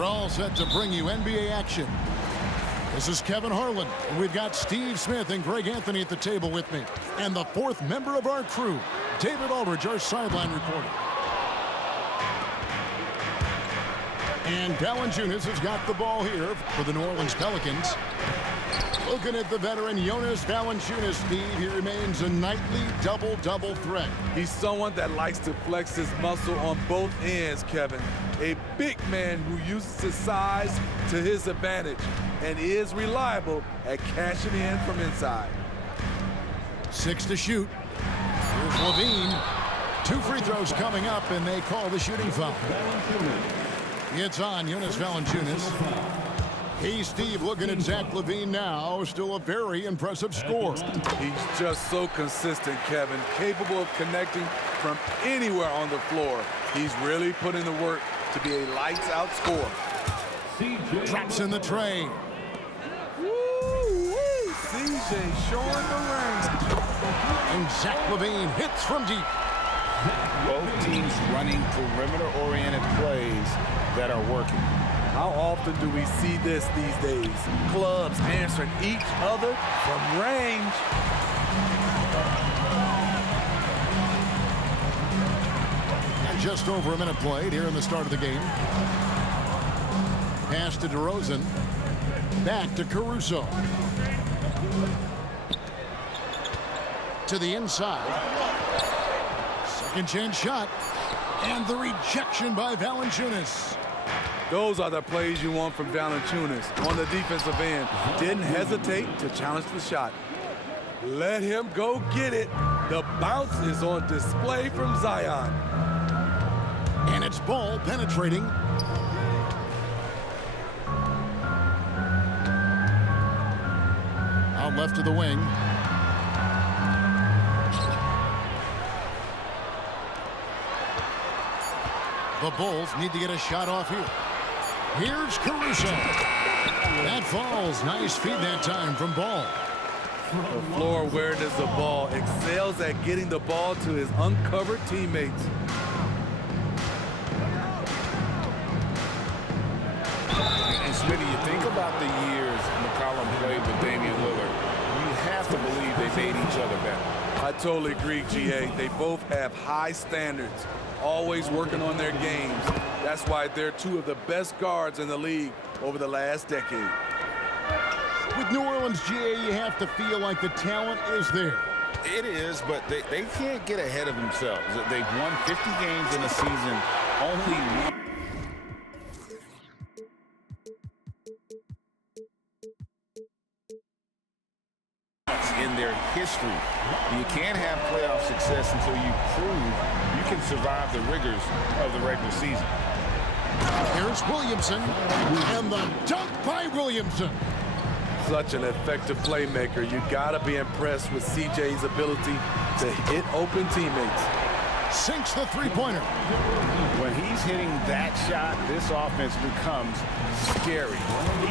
We're all set to bring you NBA action. This is Kevin Harlan, and we've got Steve Smith and Greg Anthony at the table with me. And the fourth member of our crew, David Aldridge, our sideline reporter. And Valanciunas has got the ball here for the New Orleans Pelicans. Looking at the veteran Jonas Valanciunas, Steve, he remains a nightly double-double threat. He's someone that likes to flex his muscle on both ends, Kevin. A big man who uses his size to his advantage and is reliable at cashing in from inside. 6 to shoot. Here's Levine. 2 free throws coming up, and they call the shooting foul. It's on Jonas Valanciunas. Hey, Steve, looking at Zach Levine now. Still a very impressive score. He's just so consistent, Kevin. Capable of connecting from anywhere on the floor. He's really putting the work to be a lights-out scorer. Drops in the tray. Woo-wee. CJ showing the range. And Zach Levine hits from deep. Both teams running perimeter-oriented plays that are working. How often do we see this these days? Clubs answering each other from range. And just over a minute played here in the start of the game. Pass to DeRozan. Back to Caruso. To the inside. Second chance shot. And the rejection by Valanciunas. Those are the plays you want from Valanciunas on the defensive end. Didn't hesitate to challenge the shot. Let him go get it. The bounce is on display from Zion. And it's ball penetrating. Out left to the wing. The Bulls need to get a shot off here. Here's Caruso. That falls. Nice feed that time from Ball. The floor awareness of Ball excels at getting the ball to his uncovered teammates. And Smitty, you think about the years McCollum played with Damian Lillard. You have to believe they made each other better. I totally agree, GA. They both have high standards, always working on their games. That's why they're two of the best guards in the league over the last decade. With New Orleans, GA, you have to feel like the talent is there. It is, but they can't get ahead of themselves. They've won 50 games in a season, only one. In their history. You can't have playoff success until you prove you can survive the rigors of the regular season. Here's Williamson, and the dunk by Williamson. Such an effective playmaker. You gotta be impressed with CJ's ability to hit open teammates. Sinks the three-pointer. When he's hitting that shot, this offense becomes scary,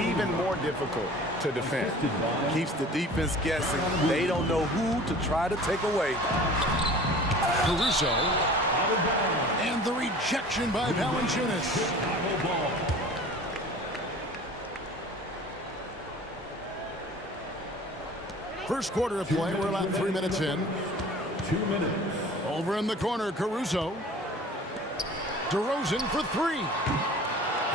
even more difficult to defend. Keeps the defense guessing. They don't know who to try to take away. Caruso. And the rejection by Valanciunas. First quarter of play. We're about 3 minutes in. 2 minutes. Over in the corner, Caruso. DeRozan for 3.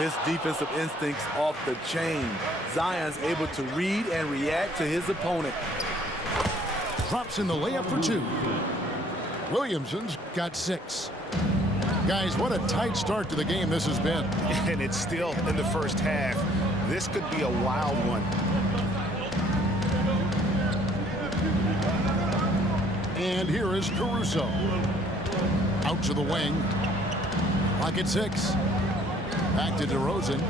His defensive instincts off the chain. Zion's able to read and react to his opponent. Drops in the layup for 2. Williamson's got 6. Guys, what a tight start to the game this has been. And it's still in the first half. This could be a wild one. And here is Caruso. Out to the wing. Clock at 6. Back to DeRozan.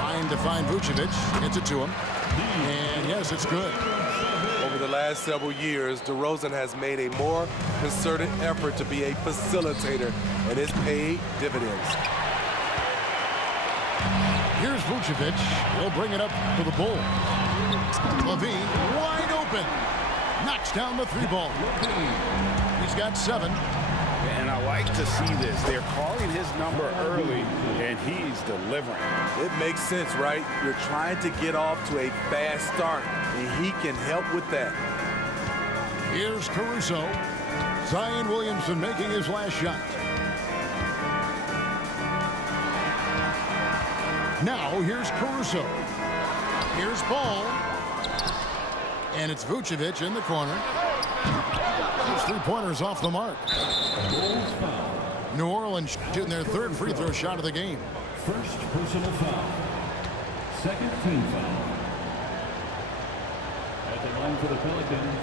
Trying to find Vucevic. Gets it to him. And yes, it's good. Over the last several years, DeRozan has made a more concerted effort to be a facilitator, and it's paid dividends. Here's Vucevic. He'll bring it up for the Bulls. Levine wide open. Knocks down the 3 ball. He's got 7. And I like to see this. They're calling his number early, and he's delivering. It makes sense, right? You're trying to get off to a fast start, and he can help with that. Here's Caruso. Zion Williamson making his last shot. Now here's Caruso. Here's Ball. And it's Vucevic in the corner. Those three-pointers off the mark. New Orleans shooting their third free throw shot of the game. First personal foul. Second team foul. At the line for the Pelicans,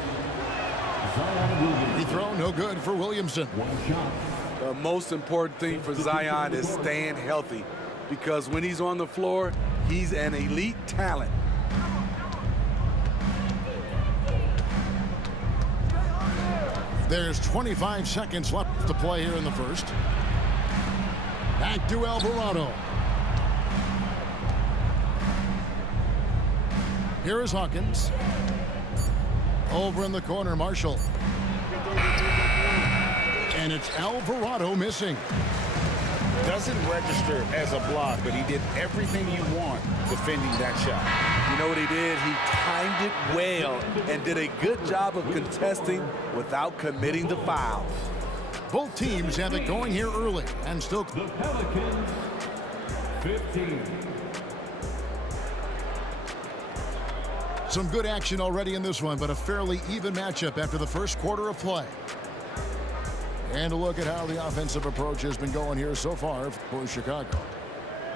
Zion Williamson. Free throw no good for Williamson. One shot. The most important thing for Zion is staying healthy, because when he's on the floor, he's an elite talent. There's 25 seconds left to play here in the first. Back to Alvarado. Here is Hawkins. Over in the corner, Marshall. And it's Alvarado missing. Doesn't register as a block, but he did everything you want defending that shot. You know what he did? He timed it well and did a good job of contesting without committing the foul. Both teams have it going here early and still. The Pelicans, 15. Some good action already in this one, but a fairly even matchup after the first quarter of play. And a look at how the offensive approach has been going here so far for Chicago.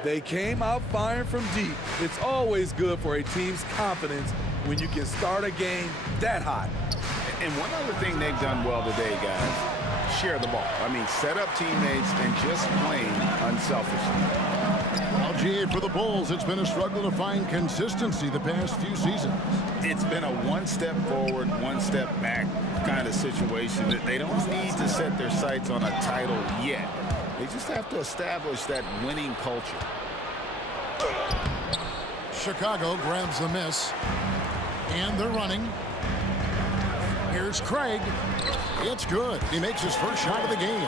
They came out firing from deep. It's always good for a team's confidence when you can start a game that hot. And one other thing they've done well today, guys, share the ball. I mean, set up teammates and just playing unselfishly. LG for the Bulls, it's been a struggle to find consistency the past few seasons. It's been a one step forward, one step back kind of situation. They don't need to set their sights on a title yet. They just have to establish that winning culture. Chicago grabs the miss. And they're running. Here's Craig. It's good. He makes his first shot of the game.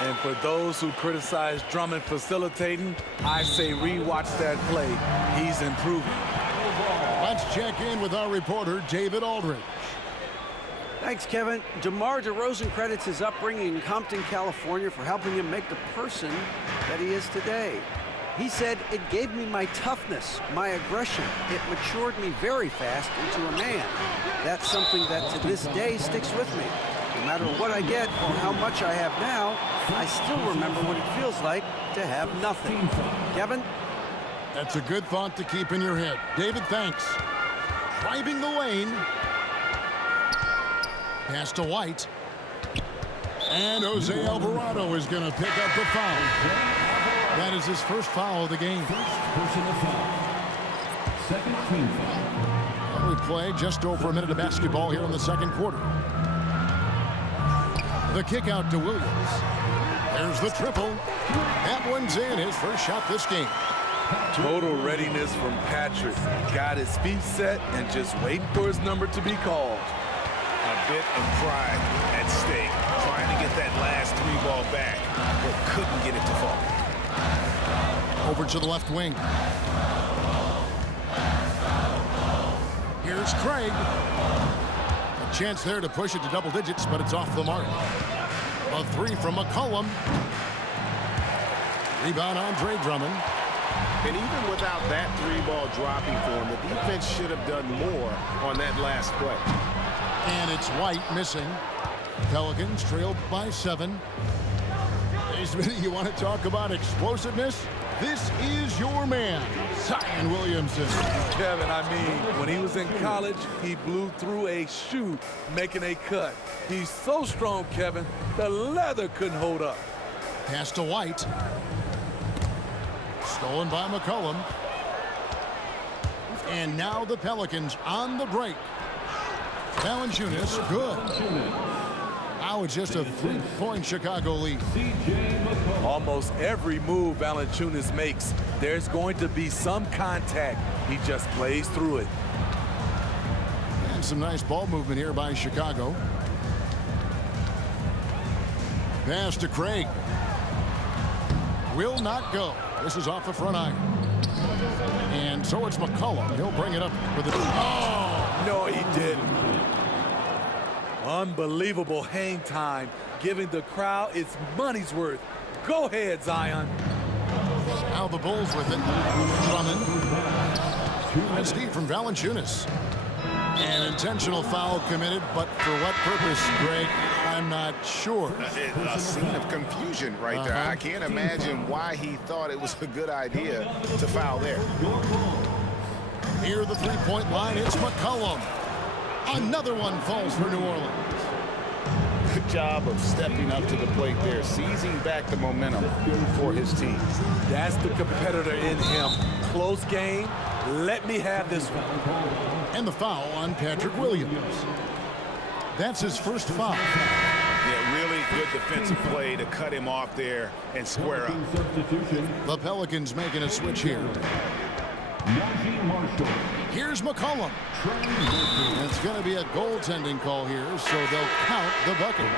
And for those who criticize Drummond facilitating, I say rewatch that play. He's improving. Let's check in with our reporter, David Aldridge. Thanks, Kevin. DeMar DeRozan credits his upbringing in Compton, California for helping him make the person that he is today. He said, "It gave me my toughness, my aggression. It matured me very fast into a man. That's something that to this day sticks with me. No matter what I get or how much I have now, I still remember what it feels like to have nothing." Kevin? That's a good thought to keep in your head. David, thanks. Driving the lane. Pass to White. And Jose Alvarado is going to pick up the foul. That is his first foul of the game. First personal foul. Second team foul. We play just over a minute of basketball here in the second quarter. The kick out to Williams. There's the triple. That one's in, his first shot this game. Total readiness from Patrick. Got his feet set and just waiting for his number to be called. A bit of pride at stake, trying to get that last three ball back, but couldn't get it to fall. Over to the left wing. Here's Craig. A chance there to push it to double digits, but it's off the mark. A three from McCollum. Rebound Andre Drummond. And even without that three ball dropping for him, the defense should have done more on that last play. And it's White missing. Pelicans trailed by 7. You want to talk about explosiveness? This is your man, Zion Williamson. Kevin, I mean, when he was in college, he blew through a shoe making a cut. He's so strong, Kevin, the leather couldn't hold up. Pass to White. Stolen by McCollum. And now the Pelicans on the break. Valanciunas, good. Now it's just a 3-point Chicago lead. Almost every move Valanciunas makes, there's going to be some contact. He just plays through it. And some nice ball movement here by Chicago. Pass to Craig. Will not go. This is off the front iron. And so it's McCollum. He'll bring it up for the... Oh! No, he didn't. Unbelievable hang time, giving the crowd its money's worth. Go ahead, Zion. Now the Bulls with it. Drummond. And Steve from Valanciunas. An intentional foul committed, but for what purpose, Greg? I'm not sure. A scene of confusion right there. I can't imagine why he thought it was a good idea to foul there. Near the three-point line, it's McCollum. Another one falls for New Orleans. Good job of stepping up to the plate there, seizing back the momentum for his team. That's the competitor in him. Close game. Let me have this one. And the foul on Patrick Williams. That's his first foul. Yeah, really good defensive play to cut him off there and square up. The Pelicans making a switch here. Here's McCollum. It's going to be a goaltending call here, so they'll count the bucket.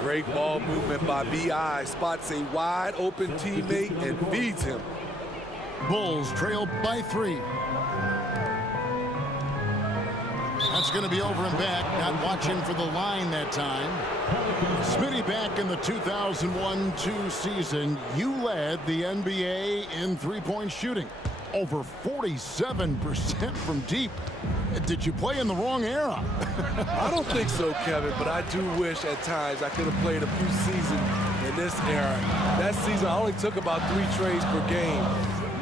Great ball movement by B.I. Spots a wide open teammate and feeds him. Bulls trail by 3. That's going to be over and back. Not watching for the line that time. Smitty, back in the 2001-2 season, you led the NBA in three-point shooting. Over 47% from deep. Did you play in the wrong era? I don't think so, Kevin, but I do wish at times I could have played a few seasons in this era. That season, I only took about 3 trades per game.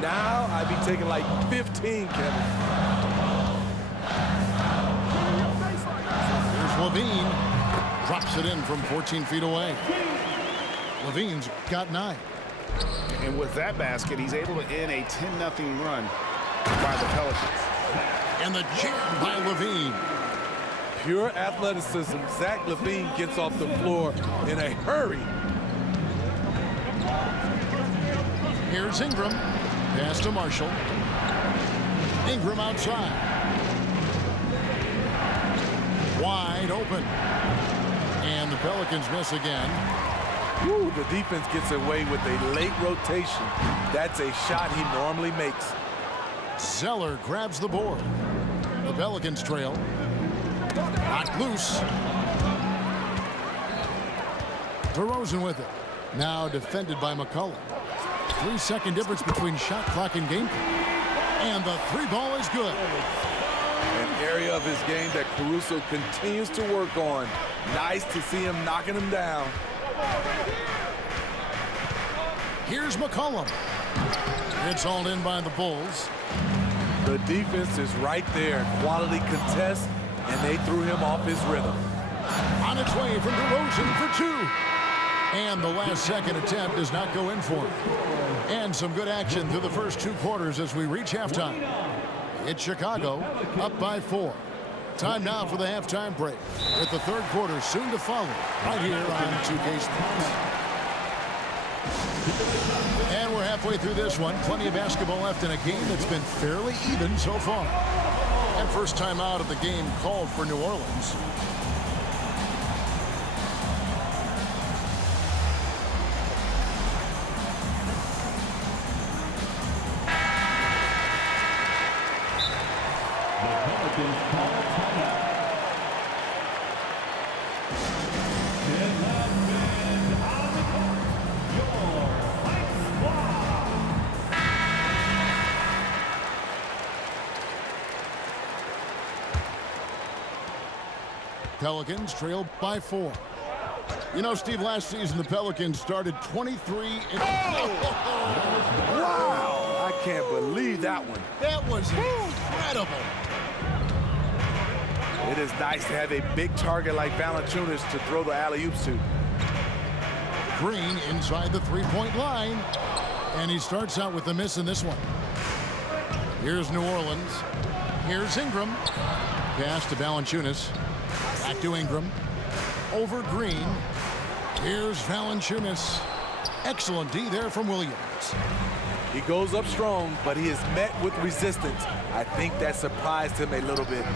Now, I'd be taking like 15, Kevin. Here's Levine. Drops it in from 14 feet away. Levine's got 9. And with that basket, he's able to end a 10-0 run by the Pelicans. And the jam by Levine. Pure athleticism. Zach Levine gets off the floor in a hurry. Here's Ingram. Pass to Marshall. Ingram outside. Wide open. And the Pelicans miss again. Woo, the defense gets away with a late rotation. That's a shot he normally makes. Zeller grabs the board. The Pelicans trail. Knocked loose. DeRozan with it. Now defended by McCollum. 3-second difference between shot clock and game. And the 3 ball is good. An area of his game that Caruso continues to work on. Nice to see him knocking him down. Here's McCollum. It's hauled in by the Bulls. The defense is right there. Quality contest, and they threw him off his rhythm. On its way from DeRozan for 2. And the last second attempt does not go in for him. And some good action through the first 2 quarters as we reach halftime. It's Chicago up by 4. Time now for the halftime break, with the third quarter soon to follow, right here on 2K Sports. And we're halfway through this one. Plenty of basketball left in a game that's been fairly even so far. And first time out of the game called for New Orleans. Pelicans trail by 4. You know, Steve, last season the Pelicans started 23 and... Wow! I can't believe that one. That was incredible. It is nice to have a big target like Valanciunas to throw the alley-oops to. Green inside the three-point line. And he starts out with a miss in this one. Here's New Orleans. Here's Ingram. Pass to Valanciunas. Back to Ingram. Over Green. Here's Valanciunas. Excellent D there from Williams. He goes up strong, but he is met with resistance. I think that surprised him a little bit.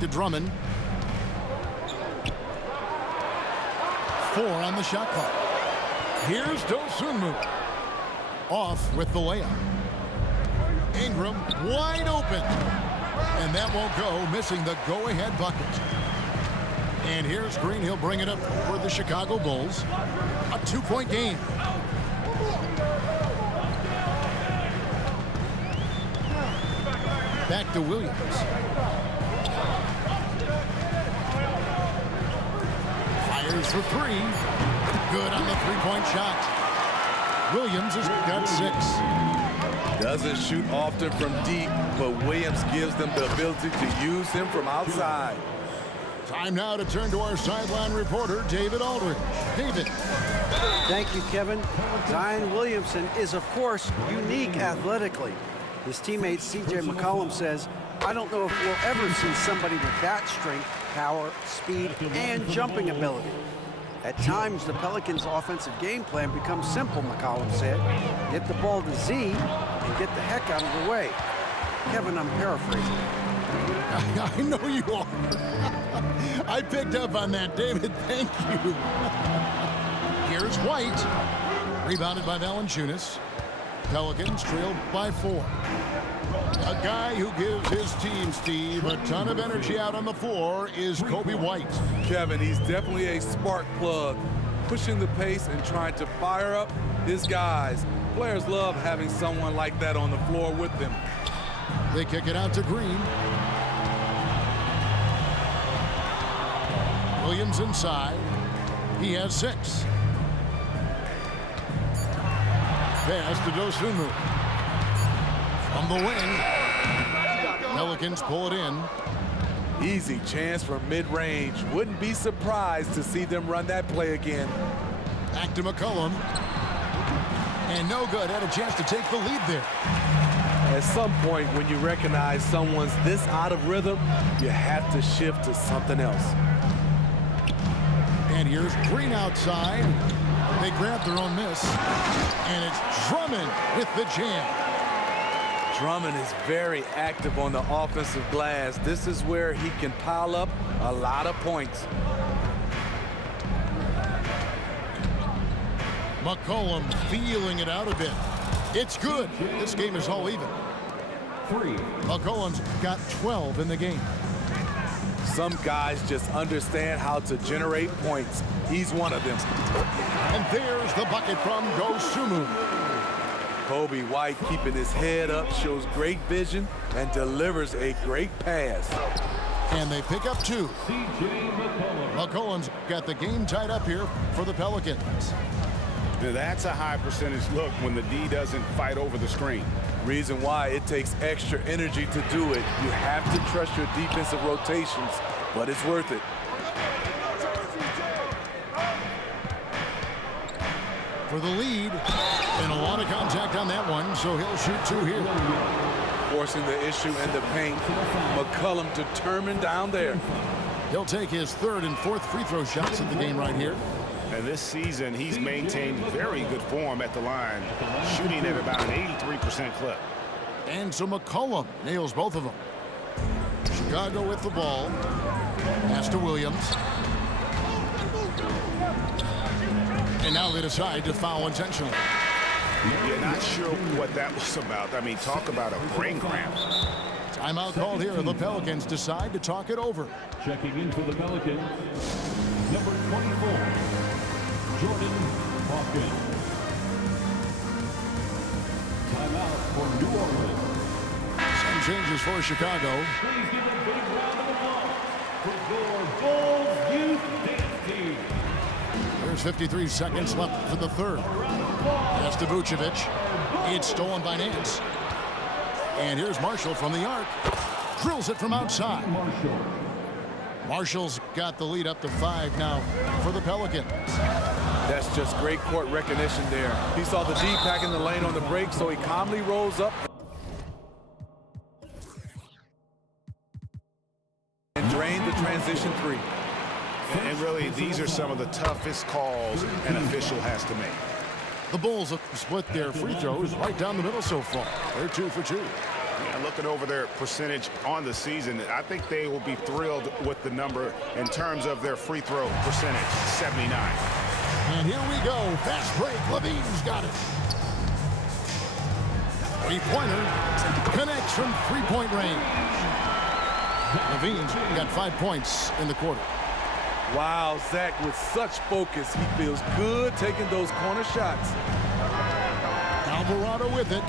to Drummond. 4 on the shot clock. Here's Dosunmu. Off with the layup. Ingram wide open. And that won't go, missing the go-ahead bucket. And here's Green. He'll bring it up for the Chicago Bulls. A 2-point game. Back to Williams. Fires for 3. Good on the 3-point shot. Williams has got 6. Doesn't shoot often from deep, but Williams gives them the ability to use him from outside. Time now to turn to our sideline reporter, David Aldridge. David. Thank you, Kevin. Zion Williamson is, of course, unique athletically. His teammate C.J. McCollum says, I don't know if we'll ever see somebody with that strength, power, speed, and jumping ability. At times, the Pelicans' offensive game plan becomes simple, McCollum said. Get the ball to Z and get the heck out of the way. Kevin, I'm paraphrasing. I know you are. I picked up on that, David. Thank you. Here's White. Rebounded by Valanciunas. Pelicans trailed by 4. A guy who gives his team, Steve, a ton of energy out on the floor is Kobe White. Kevin, he's definitely a spark plug, pushing the pace and trying to fire up his guys. Players love having someone like that on the floor with them. They kick it out to Green. Williams inside. He has 6. Pass to Dosunmu. From the wing. Pelicans pull it in. Easy chance for mid-range. Wouldn't be surprised to see them run that play again. Back to McCollum. And no good. Had a chance to take the lead there. At some point, when you recognize someone's this out of rhythm, you have to shift to something else. And here's Green outside. They grab their own miss. And it's Drummond with the jam. Drummond is very active on the offensive glass. This is where he can pile up a lot of points. McCollum feeling it out a bit. It's good. This game is all even. 3. McCollum's got 12 in the game. Some guys just understand how to generate points. He's one of them. And there's the bucket from Dosunmu. Kobe White keeping his head up, shows great vision, and delivers a great pass. And they pick up 2. McCollum's got the game tied up here for the Pelicans. Now that's a high percentage look when the D doesn't fight over the screen. Reason why it takes extra energy to do it. You have to trust your defensive rotations, but it's worth it. For the lead, and a lot of contact on that one, so he'll shoot 2 here. Forcing the issue in the paint. McCollum determined down there. He'll take his 3rd and 4th free throw shots of the game right here. And this season, he's maintained very good form at the line, shooting at about an 83% clip. And so McCollum nails both of them. Chicago with the ball. Pass to Williams. And now they decide to foul intentionally. You're not sure what that was about. I mean, talk about a brain cramp. Timeout called here. The Pelicans decide to talk it over. Checking in for the Pelicans, number 24, Jordan Hawkins. Timeout for New Orleans. Some changes for Chicago. Please give a big round of applause for your Bulls Youth Dance Team. There's 53 seconds left for the 3rd. Pass to Vucevic. It's stolen by Nance. And here's Marshall from the arc. Drills it from outside. Marshall's got the lead up to 5 now for the Pelicans. That's just great court recognition there. He saw the D pack in the lane on the break, so he calmly rolls up and drained the transition 3. And really, these are some of the toughest calls an official has to make. The Bulls have split their free throws right down the middle so far. They're 2 for 2. Yeah, looking over their percentage on the season, I think they will be thrilled with the number in terms of their free throw percentage, 79. And here we go. Fast break. Levine's got it. Three-pointer connects from three-point range. Levine's got 5 points in the quarter. Wow, Zach, with such focus, he feels good taking those corner shots. Alvarado with it.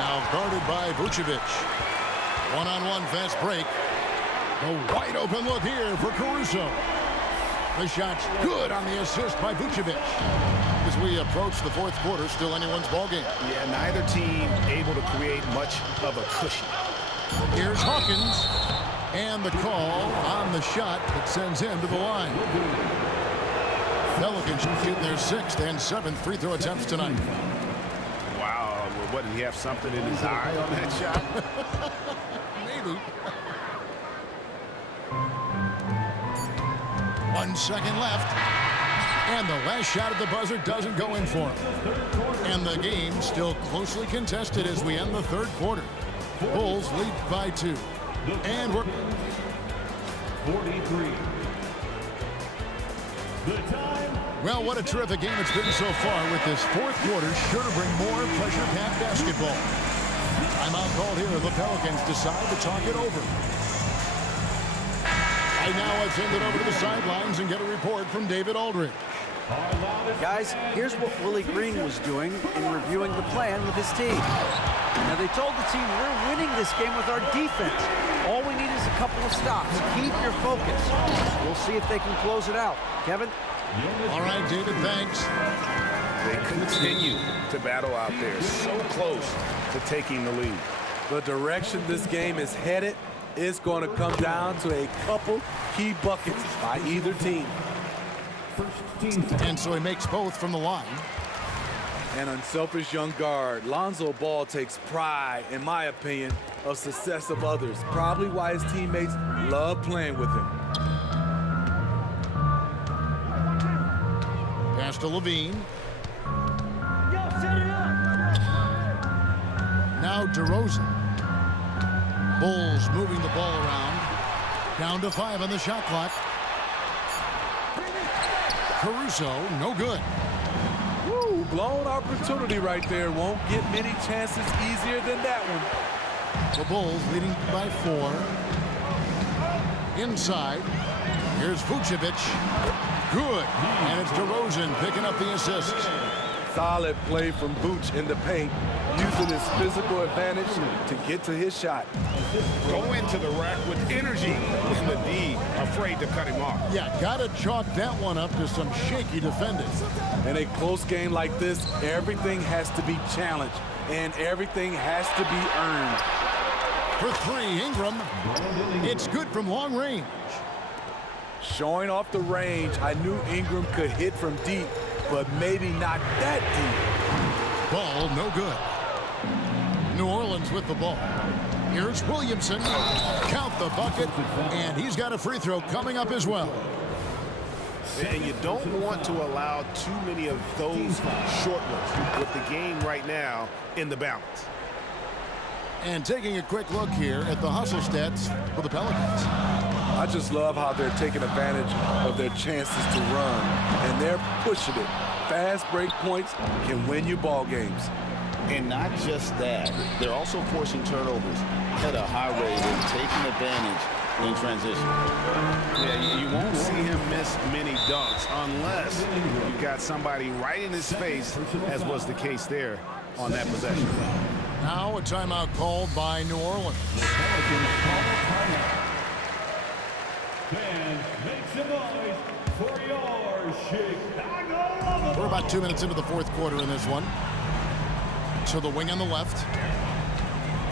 Now guarded by Vucevic. One-on-one fast break. A wide open look here for Caruso. The shot's good on the assist by Vucevic. As we approach the fourth quarter, still anyone's ballgame. Yeah, neither team able to create much of a cushion. Here's Hawkins. And the call on the shot that sends him to the line. Pelicans shooting their 6th and 7th free throw attempts tonight. Wow, what, did he have something in his eye on that shot? Maybe. 1 second left. And the last shot at the buzzer doesn't go in for him. And the game still closely contested as we end the third quarter. Bulls lead by 2. And we're 43. The time. Well, what a terrific game it's been so far, with this fourth quarter sure to bring more pressure-packed basketball. Timeout called here, and the Pelicans decide to talk it over. Right now, let's send it over to the sidelines and get a report from David Aldridge. Guys, here's what Willie Green was doing in reviewing the plan with his team. Now, they told the team, we're winning this game with our defense. All we need is a couple of stops. Keep your focus. We'll see if they can close it out. Kevin? All right, David, thanks. They continue to battle out there, so close to taking the lead. The direction this game is headed is going to come down to a couple key buckets by either team. And so he makes both from the line. An unselfish young guard. Lonzo Ball takes pride, in my opinion, of success of others. Probably why his teammates love playing with him. Pass to Levine. Now DeRozan. Bulls moving the ball around. Down to 5 on the shot clock. Caruso, no good. Woo, blown opportunity right there. Won't get many chances easier than that one. The Bulls leading by 4. Inside. Here's Vucevic. Good. And it's DeRozan picking up the assists. Solid play from Vooch in the paint, using his physical advantage to get to his shot. Go into the rack with energy, and the D afraid to cut him off. Yeah, gotta chalk that one up to some shaky defending. In a close game like this, everything has to be challenged, and everything has to be earned. For 3, Ingram. It's good from long range. Showing off the range, I knew Ingram could hit from deep, but maybe not that deep. Ball no good. New Orleans with the ball. Here's Williamson. Count the bucket, and he's got a free throw coming up as well. And you don't want to allow too many of those short ones with the game right now in the balance. And taking a quick look here at the hustle stats for the Pelicans. I just love how they're taking advantage of their chances to run, and they're pushing it. Fast break points can win you ball games. And not just that, they're also forcing turnovers at a high rate and taking advantage in transition. Yeah, you won't see him miss many dunks unless you've got somebody right in his face, as was the case there on that possession. Now a timeout called by New Orleans. Fans, make some noise for your Chicago. We're about 2 minutes into the fourth quarter in this one. To the wing on the left.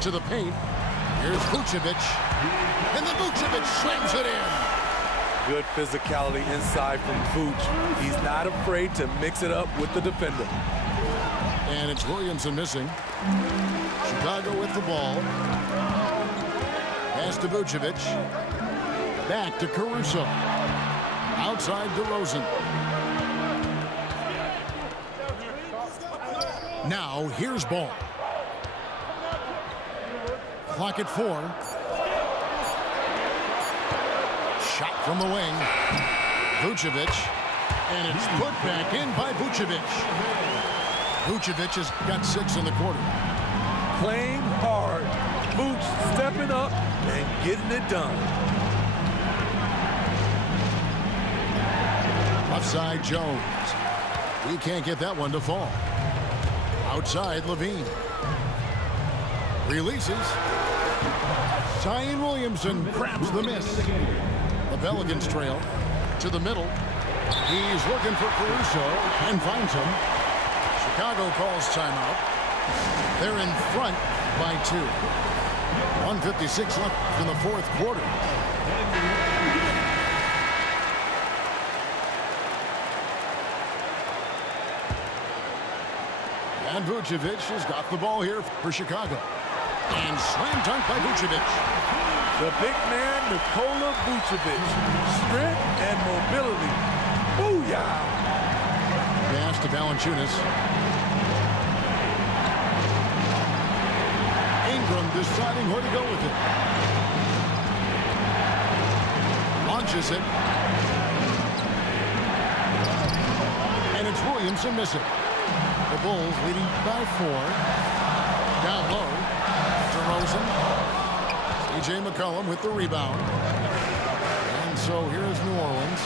To the paint. Here's Vucevic. And then Vucevic slams it in. Good physicality inside from Vooch. He's not afraid to mix it up with the defender. And it's Williamson missing. Chicago with the ball. Pass to Vucevic. Back to Caruso. Outside DeRozan. Now here's Ball. clock at 4. Shot from the wing. Vucevic. And it's put back in by Vucevic. Vucevic has got 6 in the quarter. Playing hard. Vooch stepping up and getting it done. Left side, Jones. He can't get that one to fall. Outside, Levine. Releases. Zion Williamson grabs the miss. The Pelicans trail to the middle. He's looking for Caruso and finds him. Chicago calls timeout. They're in front by 2. 1:56 left in the fourth quarter. And Vucevic has got the ball here for Chicago. And slam dunk by Vucevic. The big man, Nikola Vucevic. Strength and mobility. Booyah! Pass to Valanciunas. Ingram deciding where to go with it. Launches it. And it's Williamson missing. The Bulls leading by 4. Down low. DeRozan. C.J. McCollum with the rebound. And so here's New Orleans.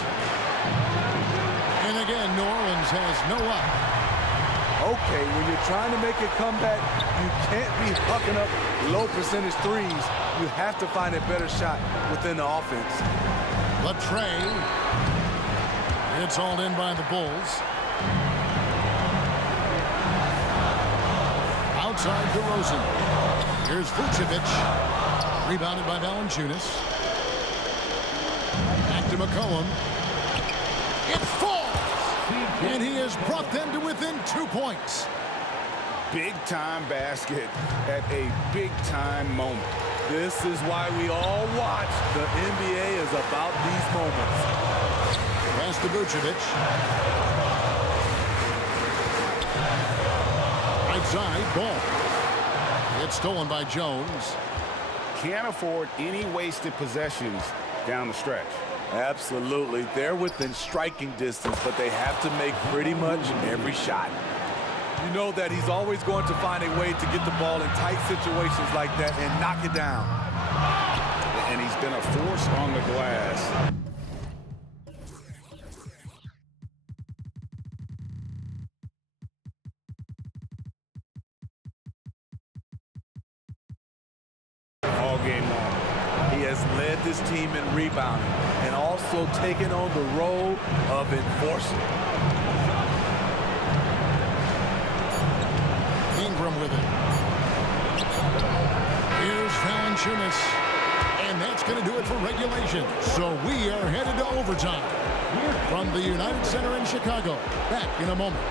And again, New Orleans has no luck. Okay, when you're trying to make a comeback, you can't be hucking up low percentage threes. You have to find a better shot within the offense. Latrey. It's hauled in by the Bulls. Outside DeRozan. Here's Vucevic. Rebounded by Valanciunas. Back to McCollum. It falls! And he has brought them to within 2 points. Big-time basket at a big-time moment. This is why we all watch. The NBA is about these moments. Pass to Vucevic. Right side, ball. It's stolen by Jones. Can't afford any wasted possessions down the stretch. Absolutely. They're within striking distance, but they have to make pretty much every shot. You know that he's always going to find a way to get the ball in tight situations like that and knock it down. And he's been a force on the glass. All game long. He has led this team in rebounding and also taken on the role of enforcer. Ingram with it. Here's Valanciunas. And that's going to do it for regulation. So we are headed to overtime. From the United Center in Chicago. Back in a moment.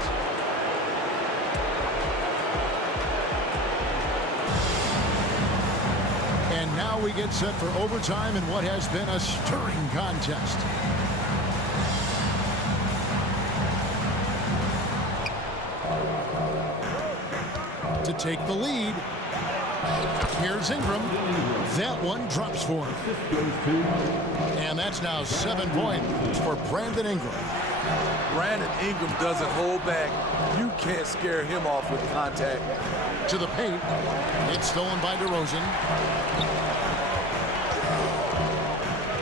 And now we get set for overtime in what has been a stirring contest. To take the lead. Here's Ingram. That one drops for him. And that's now 7 points for Brandon Ingram. Brandon Ingram doesn't hold back. You can't scare him off with contact. To the paint. It's stolen by DeRozan.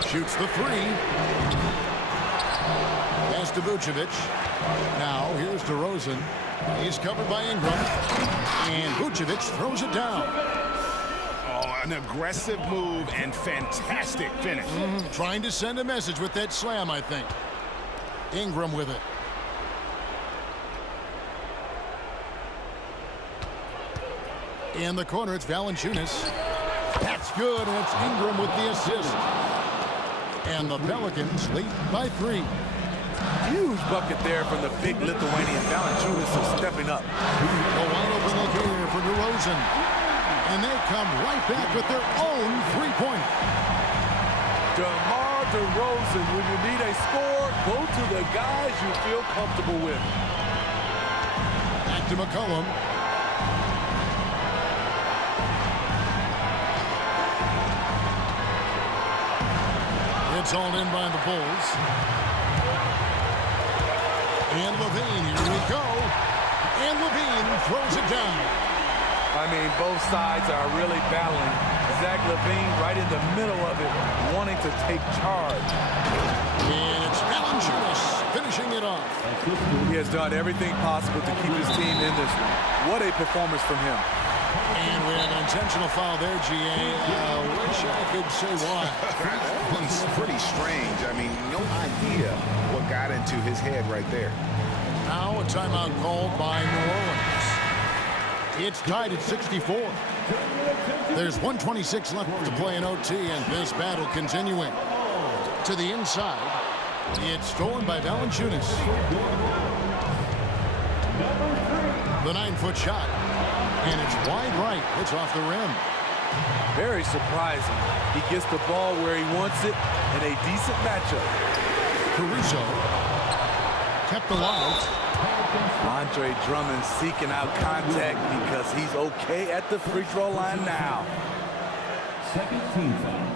Shoots the 3. Pass to Vucevic. Now here's DeRozan. He's covered by Ingram. And Vucevic throws it down. Oh, an aggressive move and fantastic finish. Trying to send a message with that slam, I think. Ingram with it. In the corner, it's Valanciunas. That's good, and it's Ingram with the assist. And the Pelicans lead by 3. Huge bucket there from the big Lithuanian. Valanciunas is stepping up. A wide open look here for DeRozan. And they come right back with their own three-pointer. DeMar DeRozan, when you need a score, go to the guys you feel comfortable with. Back to McCollum. It's hauled in by the Bulls. And Levine, here we go. And Levine throws it down. I mean, both sides are really battling. Zach Levine right in the middle of it, wanting to take charge. And it's Valanciunas finishing it off. He has done everything possible to keep his team in this one. What a performance from him. And we have an intentional foul there, GA. Wish I could say why. It's pretty strange. I mean, no idea what got into his head right there. Now a timeout called by New Orleans. It's tied at 64. There's 1:26 left to play in OT, and this battle continuing. To the inside, it's stolen by Valanciunas. The 9-foot shot, and it's wide right. It's off the rim. Very surprising. He gets the ball where he wants it in a decent matchup. Caruso kept alive. Andre Drummond seeking out contact because he's okay at the free throw line now. Second team foul.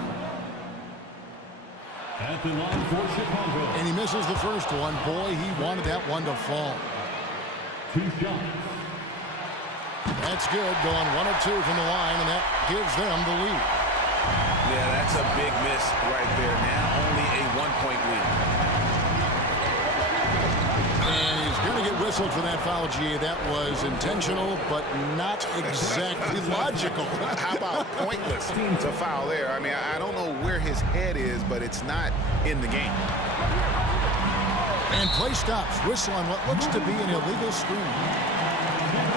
At the line for Chicago. And he misses the first one. Boy, he wanted that one to fall. 2 shots. That's good, going 1 of 2 from the line, and that gives them the lead. Yeah, that's a big miss right there. Now only a 1-point lead. And he's going to get whistled for that foul, G. That was intentional, but not exactly logical. How about pointless to foul there? I mean, I don't know where his head is, but it's not in the game. And play stops. Whistle on what looks to be an illegal screen.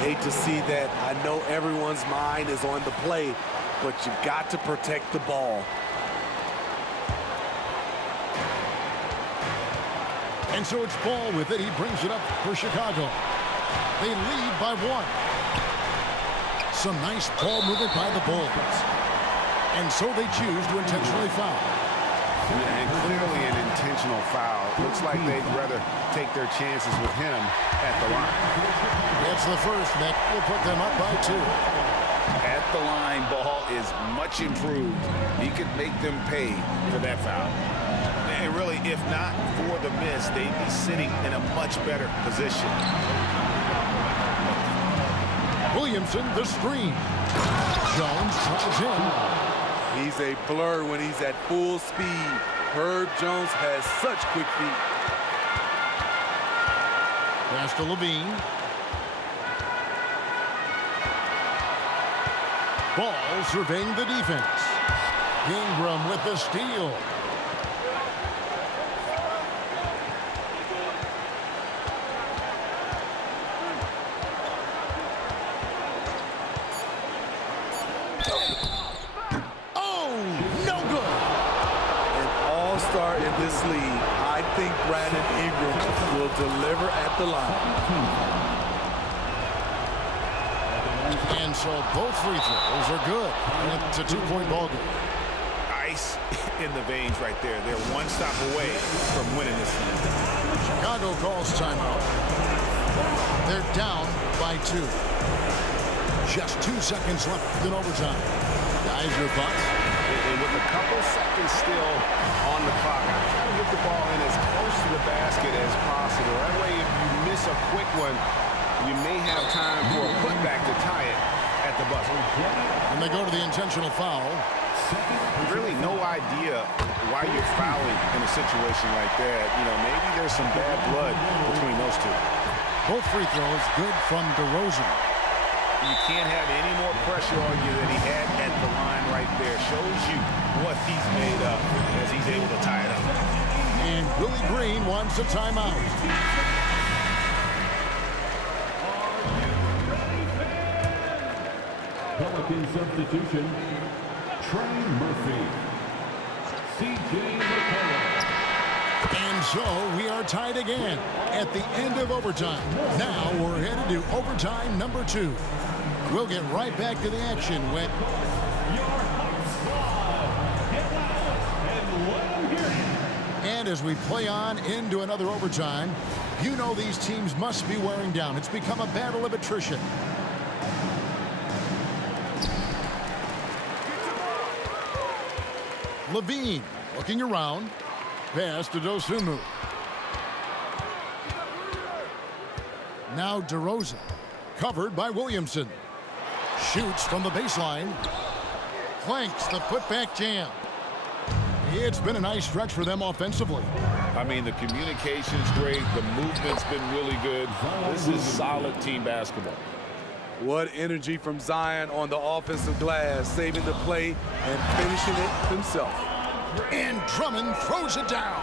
Hate to see that. I know everyone's mind is on the play, but you've got to protect the ball. And so it's Ball with it. He brings it up for Chicago. They lead by 1. Some nice ball movement by the Bulls. And so they choose to intentionally foul. Yeah, and clearly an intentional foul. Looks like they'd rather take their chances with him at the line. That's the first. That will put them up by 2. At the line, Ball is much improved. He could make them pay for that foul. And really, if not for the miss, they'd be sitting in a much better position. Williamson, the screen. Jones tries in. He's a blur when he's at full speed. Herb Jones has such quick feet. Pass to Levine. Ball surveying the defense. Ingram with the steal. In this league, I think Brandon Ingram will deliver at the line. And so both free throws are good. And it's a 2-point ball game. Ice in the veins right there. They're one stop away from winning this game. Chicago calls timeout. They're down by 2. Just 2 seconds left in overtime. Guys, your thoughts? And with a couple seconds still on the clock, I try to get the ball in as close to the basket as possible. That way, if you miss a quick one, you may have time for a putback to tie it at the buzzer. And they go to the intentional foul. Really no idea why you're fouling in a situation like that. You know, maybe there's some bad blood between those two. Both free throws good from DeRozan. You can't have any more pressure on you than he had at the line right there. Shows you what he's made of as he's able to tie it up. And Willie Green wants a timeout. Pelican substitution. Trey Murphy. C.J. McCullough. And so we are tied again at the end of overtime. Now we're headed to overtime number 2. We'll get right back to the action when... And as we play on into another overtime, you know these teams must be wearing down. It's become a battle of attrition. Levine Looking around. Pass to Dosunmu. Now DeRozan. Covered by Williamson. Shoots from the baseline. Clanks the putback jam. It's been a nice stretch for them offensively. I mean, the communication's great. The movement's been really good. This is solid team basketball. What energy from Zion on the offensive glass, saving the play and finishing it himself. And Drummond throws it down.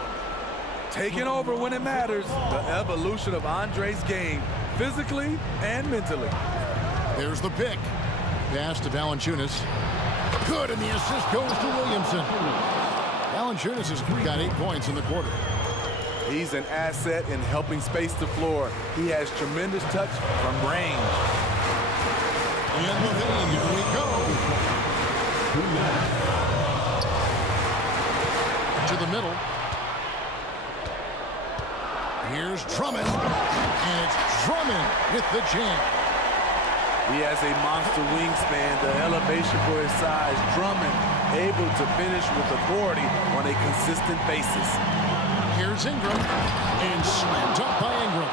Taking over when it matters. The evolution of Andre's game, physically and mentally. There's the pick. Pass to Valanciunas. Good, and the assist goes to Williamson. Valanciunas has got 8 points in the quarter. He's an asset in helping space the floor. He has tremendous touch from range. And Levine, here we go. To the middle. Here's Drummond. And it's Drummond with the jam. He has a monster wingspan, the elevation for his size. Drummond able to finish with authority on a consistent basis. Here's Ingram. And slammed up by Ingram.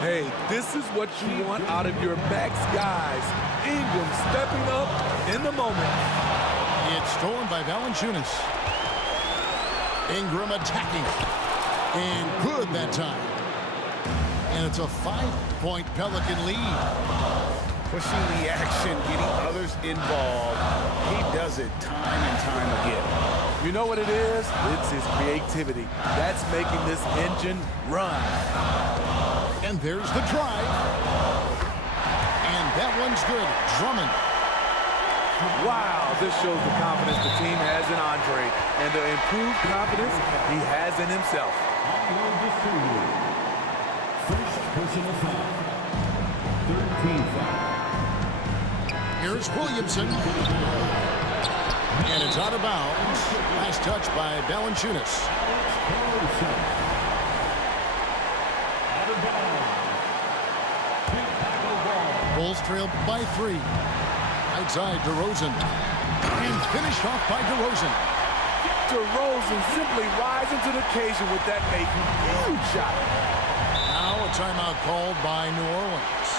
Hey, this is what you want out of your backs guys. Ingram stepping up in the moment. It's stolen by Valanciunas. Ingram attacking. And good that time. And it's a 5-point Pelican lead. Pushing the action, getting others involved. He does it time and time again. You know what it is? It's his creativity. That's making this engine run. And there's the drive. And that one's good. Drummond. Wow, this shows the confidence the team has in Andre and the improved confidence he has in himself. First personal foul. 13 foul. Here's Williamson. And it's out of bounds. Last touch by Valanciunas. Bulls trail by 3. Right side, DeRozan. And finished off by DeRozan. DeRozan simply rising to the occasion with that huge shot. Now a timeout called by New Orleans.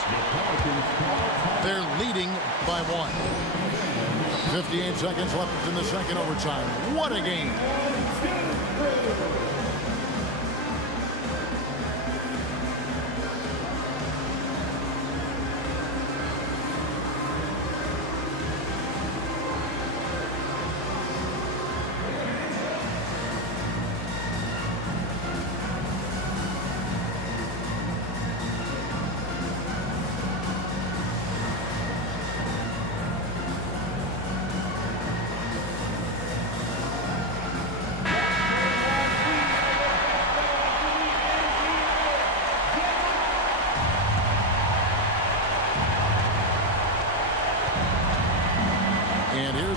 They're leading by 1. 58 seconds left in the second overtime. What a game.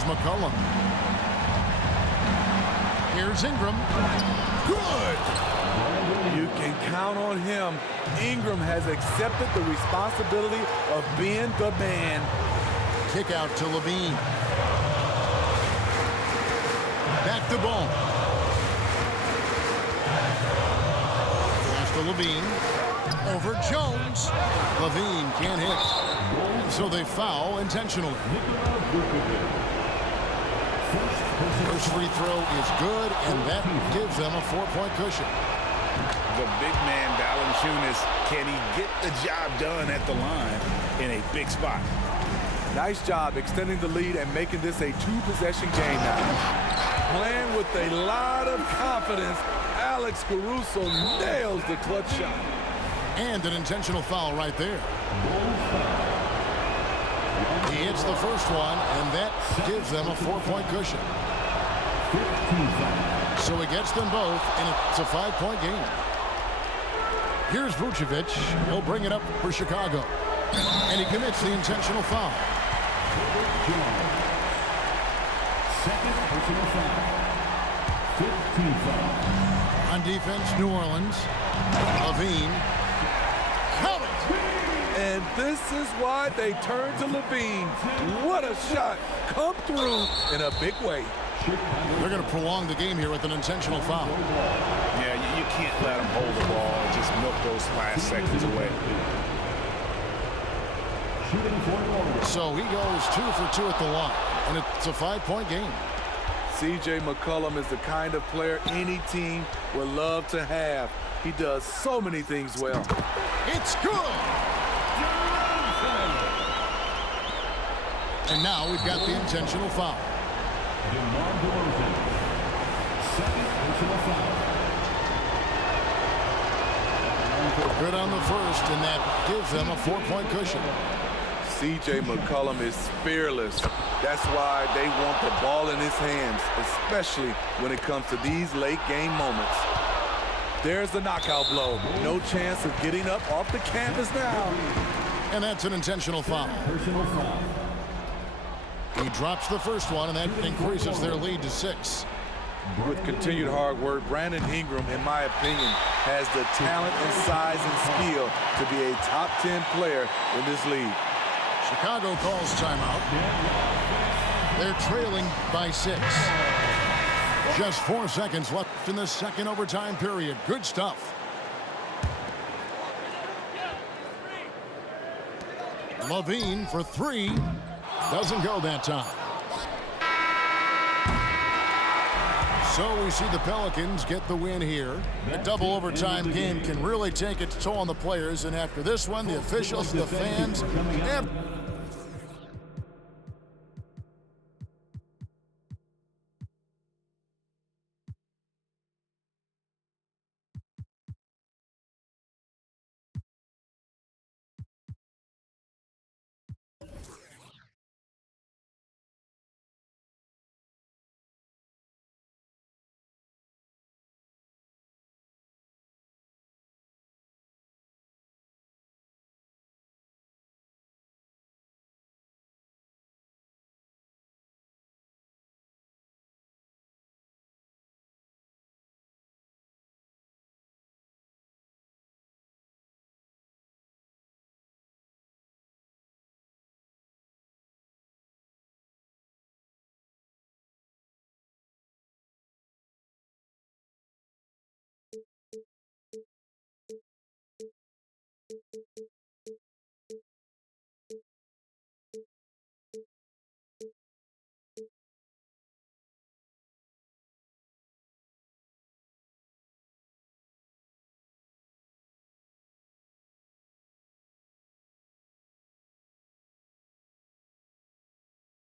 McCollum. Here's Ingram. Good. You can count on him. Ingram has accepted the responsibility of being the man. Kick out to Levine. Back to ball. Pass to Levine. Over Jones. Levine can't hit. So they foul intentionally. First free throw is good, and that gives them a 4-point cushion. The big man, Valanciunas, can he get the job done at the line in a big spot? Nice job extending the lead and making this a 2-possession game now. Playing with a lot of confidence, Alex Caruso nails the clutch shot. And an intentional foul right there. He hits the first one, and that gives them a 4-point cushion. So he gets them both, and it's a 5-point game. Here's Vucevic. He'll bring it up for Chicago. And he commits the intentional foul. Second personal foul. 15 foul. On defense, New Orleans. Levine. Count it! And this is why they turn to Levine. What a shot. Come through in a big way. They're going to prolong the game here with an intentional foul. Yeah, you can't let them hold the ball and just milk those last seconds away. So he goes 2 for 2 at the line, and it's a 5-point game. C.J. McCollum is the kind of player any team would love to have. He does so many things well. It's good. And now we've got the intentional foul. Good on the first, and that gives them a 4-point cushion. C.J. McCollum is fearless. That's why they want the ball in his hands, especially when it comes to these late game moments. There's the knockout blow. No chance of getting up off the canvas now. And that's an intentional foul. He drops the first one, and that increases their lead to 6. With continued hard work, Brandon Ingram, in my opinion, has the talent and size and skill to be a top 10 player in this league. Chicago calls timeout. They're trailing by 6. Just 4 seconds left in the second overtime period. Good stuff. Levine for 3. Doesn't go that time. So we see the Pelicans get the win here. A double overtime game can really take its toll on the players, and after this one, the officials, the fans,